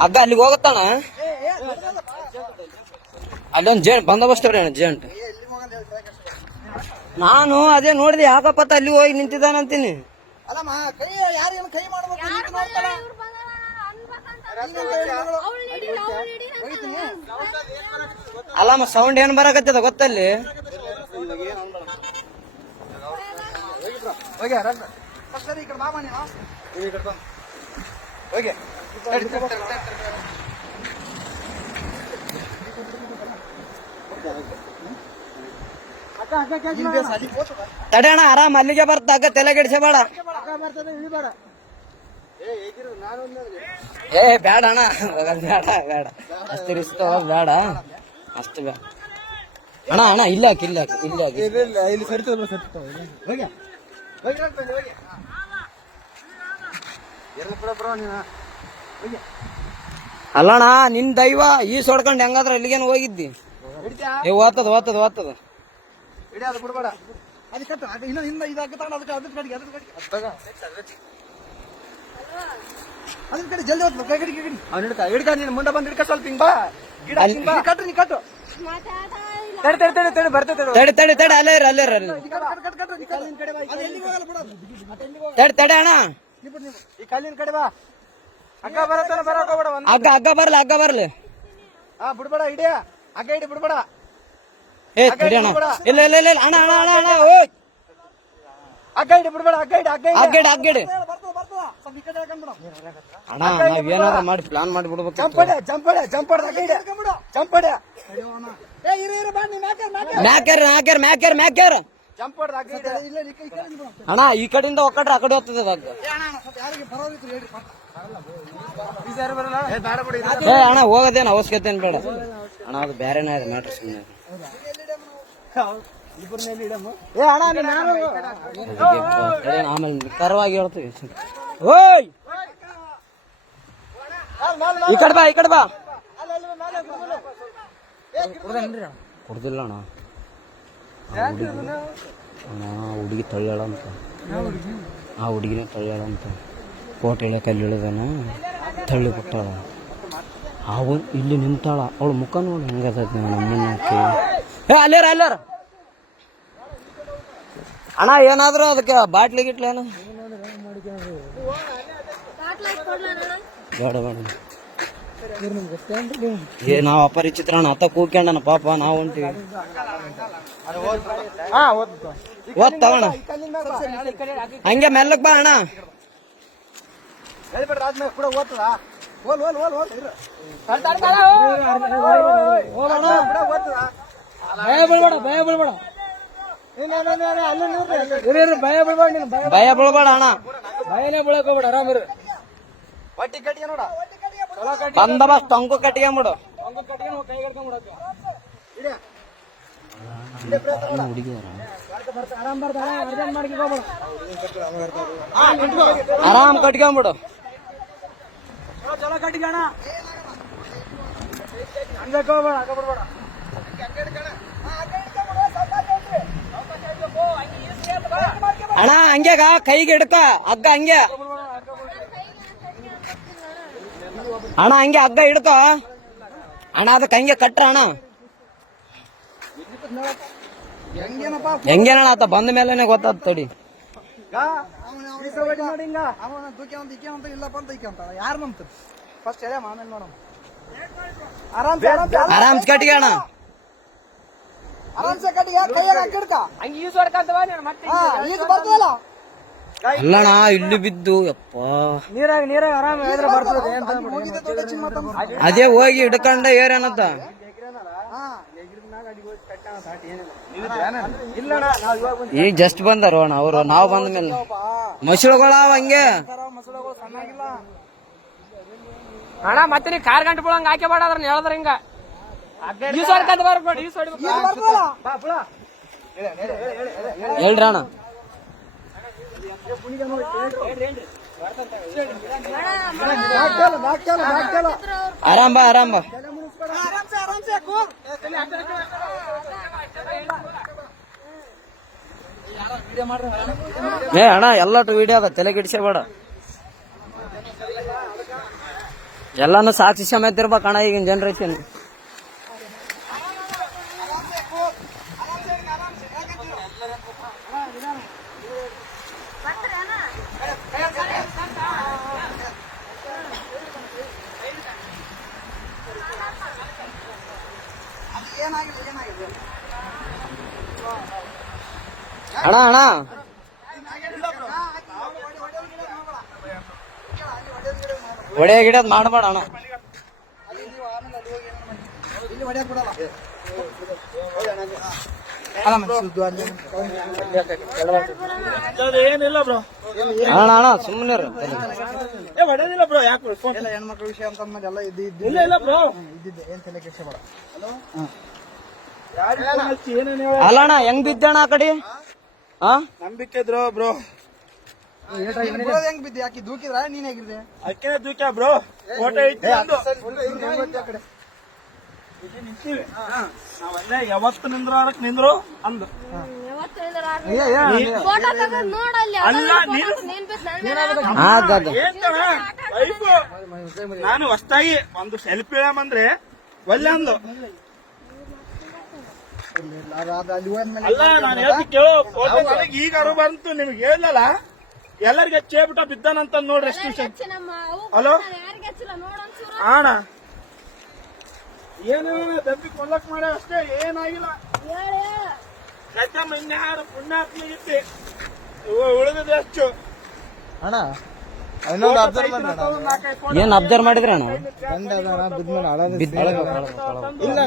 ಹಗ್ಗ ಅಲ್ಲಿಗೆ ಹೋಗುತ್ತಾನ? ಅಲ್ಲೊಂದು ಜೇಂಟ್ ಬಂದೋಬಸ್ತ್ ಅವ್ರಿ ಅಣ್ಣ ಜೇಂಟ್ ನಾನು ಅದೇ ನೋಡಿದೆ ಯಾಕಪ್ಪತ್ತ ಅಲ್ಲಿ ಹೋಗಿ ನಿಂತಿದ್ದಾನಂತೀನಿ. ಅಲ್ಲಮ್ಮ ಸೌಂಡ್ ಏನ್ ಬರಕತ್ತದ ಗೊತ್ತಲ್ಲಿ? ಹೋಗ್ಯಾರ ಸರಿ ಈ ಕಡೆ ಬಾ ನೀನು ಈ ಕಡೆ ಬಾ. ಹೋಗಿ. ತಡಿ, ತಡಿ, ತಡಿ, ತಡಿ, ತಡಿ. ಅಲ್ಲಿಗೆ ಹೋಗ್ತದ? ತಡೆ ಅಣ್ಣ ಆರಾಮ್ ಅಲ್ಲಿಗೆ ಬರ್ತ ಹಗ್ಗ ತಲೆ ಕೆಡಿಸಬೇಡ. ಏ, ಬೇಡ ಅಣ್ಣ. ಬೇಡ ಬೇಡ ಅಷ್ಟು ರಿಸ್ಕ್ ಬೇಡ. ಅಷ್ಟು ಬೇಡ ಅಣ್ಣ ಅಣ್ಣ ಇಲ್ಲ ಇಲ್ಲ ಇಲ್ಲ ಇಲ್ಲ, ಇಲ್ಲಿ ಸರಿತದ ಸರಿತದ ಹೋಗಿ ಹೋಗಿ ರನ್ನ, ಹೋಗಿ ಎಲ್ಲ ಬಿಡ ಬಿಡ ನೀನು ಹೋಗಿ ಅಲ್ಲಣ್ಣ ನಿನ್ ದೈವ ಈ ಸೊಡ್ಕೊಂಡು ಹೆಂಗಾದ್ರ ಅಲ್ಲಿಗೇನು ಹೋಗಿದ್ದಿ ಓತದ ಏ ಓದ್ತದ ಓದ್ತದ ಓದ್ತದ ಮುಂದೆ ಬಂದು ಹಿಡ್ಕ ಸ್ವಲ್ಪ ಹಿಂಗ್ ಕಟ್ರು ನೀ ಕಟ್ಟು ತಡಿ ತಡಿ ತಡಿ ತಡಿ ಬರ್ತೈತೆ ಅದು. ತಡಿ ತಡಿ ತಡಿ ಅಲ್ಲೇ ಅಲ್ಲೇ ತಡೆ. ತಡಿ ಅಣ್ಣ. ಈ ಕಲ್ಲಿನ ಕಡೆ ಬಾ. ಅಕ್ಕ ಬರತ್ತಾನ ಬರಕ ಹೋಗ್ಬೇಡ ಒಂದು ಅಗ್ಗ ಹಗ್ಗ ಬರ್ಲಿ ಬರ್ಲಿ. ಹಾ ಬಿಡ್ಬೇಡ ಹಿಡಿಯ ಅಕ್ಕ ಹಿಡಿ ಬಿಡ್ಬೇಡ. ಏ ಅಣ್ಣ ಇಲ್ಲ ಇಲ್ಲ ಇಲ್ಲ ಇಲ್ಲ. ಅಣ್ಣ ಅಣ್ಣ ಅಣ್ಣ ಅಣ್ಣ ಓಯ್. ಅಕ್ಕ ಹಿಡಿ ಬಿಡ್ಬೇಡ ಅಕ್ಕ ಹಿಡಿ ಅಕ್ಕ ಹಿಡಿ. ಹಗ್ಗಡಿ ಹಗ್ಗಡಿ ಬರ್ತದ ಬರ್ತದ ಸ್ವಲ್ಪ ಈ ಕಡೆ ಹಾಕೊಂಡ್ಬಿಡು. ಅಣ್ಣ ನಾವ್ ಏನಾದ್ರು ಮಾಡಿ ಪ್ಲಾನ್ ಮಾಡಿ ಬಿಡ್ಬೇಕು ಜಂಪಡೆ ಜಂಪಡೆ ಜಂಪಡೆ ಅಕ್ಕ ಹಿಡಿ ಜಂಪಡೆ ಏ ಇರು ಇರು ಬಾ ನೀನ್ ಹಾಕ ಹಾಕ ಮ್ಯಾಕ್ಯಾರ ಮ್ಯಾಕ್ಯಾರ ಮ್ಯಾಕ್ಯಾರ ಅಣ್ಣ ಈ ಕಡೆಯಿಂದ ಒಕ್ಕಟ್ರೆ ಆ ಕಡೆ ಹೋಗ್ತದೆ ಏ ಅಣ್ಣ ಅಣ್ಣ, ಯಾರಿಗೆ ಬರೋರಿತ್ತು ಹೇಳಿ ಈ ಸಾರಿ ಬರಲ್ಲ ಏ ಬೇಡ ಏ ಅಣ್ಣ ಹೋಗೋದೇನು ಅವಶ್ಯಕತೆ ಏನ್ ಬೇಡ. ಅಣ್ಣ ಅದು ಬೇರೆನೇ ಇದೆ ಮ್ಯಾಟ್ರ್ ಸುಮ್ಮನೆ ಏ ಅಣ್ಣ ಆಮೇಲೆ ಕರವಾಗಿ ಹೇಳ್ತೀವಿ. ಓಯ್! ಈ ಕಡೆ ಬಾ ಈ ಕಡೆ ಬಾ. ಕುಡ್ದಿಲ್ಲ ಅಣ್ಣ. ಆ ಹುಡುಗಿ ಅಂತ. ಆ ಹುಡುಗಿನ ತಳ್ಳ್ಯಾಳ ಅಂತ. ಕೋಟೆ ಇಳಕ ಅಲ್ಲಿ ಇಳಿದಾನ ತಳ್ಳಿ ಬಿಟ್ಟಾಳ. ಅವ ಇಲ್ಲಿ ನಿಂತಾಳ. ಅವಳ ಮುಖ ನೋಡಿ ಹೆಂಗದ ನಮ್ಮನ್ನಕ್ಕೆ ಏ ಅಲ್ಲೇರ ಅಲ್ಲೇರ? ಅಣ್ಣ ಏನಾದ್ರು ಅದಕ್ಕೆ ಬಾಟ್ಲಿ ಗಿಟ್ಲೇನು ಬೇಡ ಬೇಡ. ಏ ನಾವು ಅಪರಿಚಿತ್ರ ಅಣ್ಣ ಅತ್ತ ಕೂಗ್ಕೊಂಡನ ಪಾಪ ನಾವು ಹೊಂಟಿವಿ. ಓದ್ತು ಓದ್ ತಗೋಣ. ಹಂಗೆ ಮೆಲ್ಲಕ್ ಬಾ ಅಣ್ಣ. ಭಯ ಬೀಳ್ಬೇಡ ಭಯ ಬೀಳ್ಬೇಡ. ಭಯ ಬೀಳ್ಬೇಡ ನೀನು ಭಯ ಬೀಳ್ಬೇಡ. ಅಣ್ಣ. ಭಯನೇ ಬೀಳಕೋಬೇಡ ಹೋಗ್ಬೇಡ ಆರಾಮ್ ಇರು. ಒಟ್ಟಿ ಕಟ್ಟಿಗೆ ನೋಡ? ಬಂದೋಬಸ್ತ್ ಟೊಂಕು ಕಟ್ಕೊಂಬಿಡು ಆರಾಮ್ ಕಟ್ಕೊಂಬಿಡು ಚಲೋ ಅಣ್ಣ ಹಂಗ್ಯಾಗ ಕೈಗೆ ಹಿಡ್ಕ ಹಗ್ಗ ಹಂಗೆ. ಅಣ್ಣ ಹಂಗೆ ಹಗ್ಗ ಹಿಡ್ಕೋ. ಅಣ್ಣ ಅದಕ್ಕೆ ಹಂಗೆ ಕಟ್ರ ಅಣ್ಣ. ಹೆಂಗೇನಪ್ಪ ಹೆಂಗೇನಣ್ಣ ಆತ ಬಂದ ಮೇಲೆ ಗೊತ್ತಾದ ತಡಿ. ಆರಾಮ್ಸ್ ಕಟ್ಟಿಗೆ ಅಣ್ಣ. ಆರಾಮ್ಸೆ ಕಟ್ಟಿಗೆ ಕೈಯಾಗ ಹಾಕಿಡ್ಕ ಹಂಗ ಈಸ್ ಹೊಡ್ಕಂತವ ನೀನು ಮತ್ತೆ ಹಾ ಈಗ ಬರ್ತದಲ್ಲ ಅಲ್ಲಣ್ಣ ಇಲ್ಲಿ ಬಿದ್ದು ಯಪ್ಪ. ನೀರಾಗ ನೀರಾಗ ಆರಾಮ ಹೇಳಿದ್ರೆ ಬರ್ತದೆ ಅದೇ ಹೋಗಿ ಹಿಡ್ಕೊಂಡ ಏರೇನತ್ತ ಈಗ ಜಸ್ಟ್ ಬಂದಾರ ಅಣ್ಣ ಅವರು ನಾವು ಬಂದ ಮೇಲೆ. ಮಸುಳುಗಳಾವ ಹಂಗೆ. ಅಣ್ಣ ಮತ್ತೆ ನೀ ಕಾರ್ ಗಂಟೆ ಬಿಡಂಗ ಹಾಕಿ ಬೇಡ ಅದ್ರ ಹೇಳಿದ್ರ ಹಿಂಗ. ಈಸ್ ಹೊಡ್ಕಂತ ಬರ್ಬೇಡ ಈಸ್ ಹೊಡಿಬೇಕು ಈಗ ಬರ್ತದಲ್ಲ ಬಾ ಬಿಡ ಹೇಳ್ರಿ ಅಣ್ಣ ನಾಕ್ಕಾಲ ನಾಕ್ಕಾಲ ನಾಕ್ಕಾಲ ಆರಾಮ್ ಆರಾಮ ಏ ಅಣ್ಣ, ಎಲ್ಲಟು ವಿಡಿಯೋ ಅದ, ತಲೆ ಕೆಡಿಸಬೇಡ ಎಲ್ಲಾನು ಸಾಕ್ಷಿ ಸಮೇತ ಇರ್ಬೇಕಣ್ಣ, ಈಗಿನ ಜನ್ರೇಷನ್ ಏನಾಗಿಲ್ಲ ಏನಾಗಿದೆ ಅಣ್ಣ ಅಣ್ಣ. ಒಡೆ ಗಿಡದ್ ಮಾಡಬೇಡ ಅಣ್ಣ. ಏನಿಲ್ಲ ಬ್ರೋ. ಅಣ್ಣ ಅಣ್ಣ ಸುಮ್ಮನೆ ಏ ಹೊಡೆದಿಲ್ಲ ಬ್ರೋ ಯಾಕೆ ಹೆಣ್ಮಕ್ಳ ವಿಷಯ ಅಂತ ಅಂದ್ಮೇಲೆ ಎಲ್ಲ ಇದು ಇಲ್ಲ ಇಲ್ಲ ಬ್ರೋ. ಇದ್ದಿದ್ದೆ. ಏನ್ ತಲೆ ಕೆಡ್ಸ್ಕೊಬೇಡ. ಹಲೋ? ಫೋನ್ ಹಚ್ಚಿ ಏನೇನು ಹೇಳ ಅಲ್ಲ ಅಣ್ಣ ಹೆಂಗ್ ಬಿದ್ದಣ್ಣ ಆ ಕಡೆ? ಹಾ ನಂಬಿಕೆ ಇದ್ರು ಬ್ರೋ. ಹೆಂಗ್ ಬಿದ್ದಿ? ಆಕಿ ದೂಕಿದ್ರ? ನೀನ್ ಹೇಗಿದ್ರೆ ಅಕ್ಕೇ ದೂಕ್ಯ ಬ್ರೋ? ಫೋಟೋ ನಿಂತೀವಿ. ನಾವಲ್ಲೇ ಯಾವತ್ತು ನಿಂದ್ರಕ್ ನಿಂದ್ರು? ಅಂದು. ಅಲ್ಲ. ನೀನು. ಹೊಸ್ತಾಗಿ ಒಂದು ಸೆಲ್ಫಿ ಅಂದ್ರೆ ಒಳ್ಳೆ ಅದು. ಅಲ್ಲಿ ನಾನು ಹೇಳ್ತಿ ಕೇಳು ಫೋಟೋ ನನಗೆ ಈಗ ಅರು ಬಂತು ನಿಮ್ಗೆ ಹೇಳಲ್ಲ ಎಲ್ಲರಿಗೆ ಚೇಬಿಟ ಬಿದ್ದಾನಂತ ನೋಡ್ರಿ ಎಷ್ಟು ಹಲೋ? ಆಣ. ಏನು ದಬ್ಬಿ ಕೊಲ್ಲಕ್ ಮಾಡ ಅಷ್ಟೇ ಏನಾಗಿಲ್ಲ. ಹೇಳಿ. ಕಚ್ಚಮ್ಮ ಇನ್ಯಾರು ಪುಣ್ಯಾತ್ಮಿಗಿತ್ತಿ ಉಳಿದಿದೆ ಹೆಚ್ಚು ಅಣ್ಣ ಏನ್ ಅಬ್ಸರ್ವ್ ಮಾಡಿದ್ರೆ ಅಣ್ಣ ಬಿದ್ದ ಇಲ್ಲ